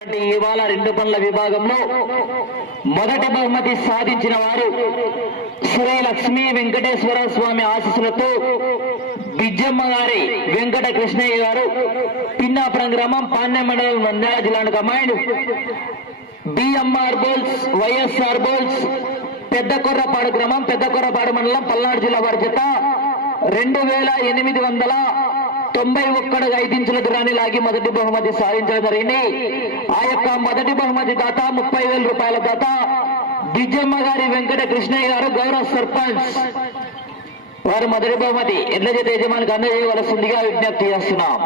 ఇవాళ రెండు పనుల విభాగంలో మొదటి బహుమతి సాధించిన వారు శ్రీ లక్ష్మీ వెంకటేశ్వర స్వామి ఆశీస్సులతో బిజ్జమ్మ గారి వెంకట కృష్ణయ్య గారు పిన్నాపురం గ్రామం పాండ్య మండలం నంద్యాల జిల్లాను కమాండ్. బిఎంఆర్ బోల్స్ వైఎస్ఆర్ బోల్స్ పెద్ద కొర్రపాడు గ్రామం పెద్ద కొర్రపాడు మండలం పల్నాడు జిల్లా వారి జత రెండు వేల ఎనిమిది వందల తొంభై ఒక్కడు ఐదించుల దూరాన్ని లాగి మొదటి బహుమతి సాధించడం జరిగింది. ఆ యొక్క మొదటి బహుమతి దాత ముప్పై వేల రూపాయల దాత దిజమ్మ గారి వెంకట కృష్ణయ్య గారు గౌరవ సర్పంచ్. వారు మొదటి బహుమతి ఎడ్ల చేత యజమానికి అందజేయవలసిందిగా విజ్ఞప్తి చేస్తున్నాం.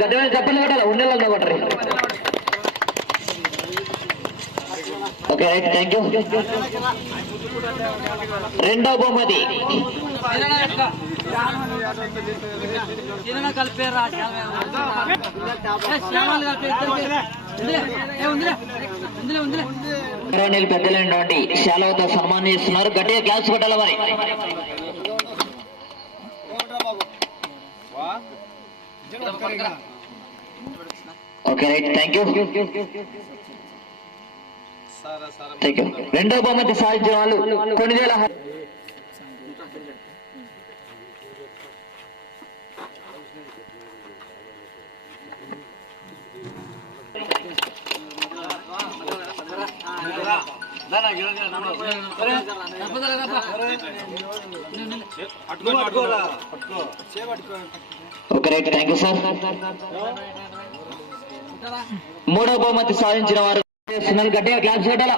గడ్డ చెప్పండి కొట్టాలి ఉండేలా కొట్టరు ఓకే రైట్ థ్యాంక్ యూ రెండో బహుమతి. ఏదైనా కలిపారా పెద్దలైనటువంటి శాలవతో సన్మానం చేస్తున్నారు. గట్టిగా క్లాస్ కొట్టాలి మరి? ఓకే రైట్ థ్యాంక్ యూ రెండో బహుమతి సాధించిన వాళ్ళు okay right. Thank you sir మూడో బహుమతి సాధించిన వారు చేస్తున్నారు గట్టిగా క్లాస్ కొట్టాలా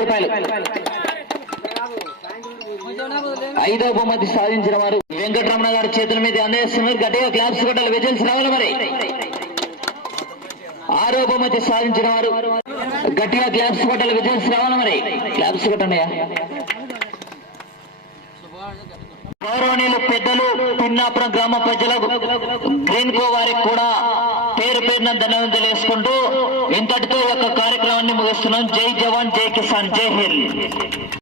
రూపాయలు. ఐదో బహుమతి సాధించిన వారు వెంకటరమణ గారి చేతుల మీద అందజేస్తున్నారు గట్టిగా క్లాప్స్ కొట్టాలి విజల్స్ రావాలి మరి. ఆరో బహుమతి సాధించిన వారు గట్టిగా క్లాప్స్ కొట్టాలి విజల్స్ రావాలి మరి. క్లాప్స్ కొట్టండి గౌరవనీయులు పెద్దలు పిన్నాపురం గ్రామ ప్రజలకు గ్రీన్ వారికి కూడా పేరు పేరున ధన్యవాదాలు తెలియజేసుకుంటూ ఇంతటితో ఒక యొక్క కార్యక్రమాన్ని ముగిస్తున్నాం. జై జవాన్ జై కిసాన్ జై హింద్.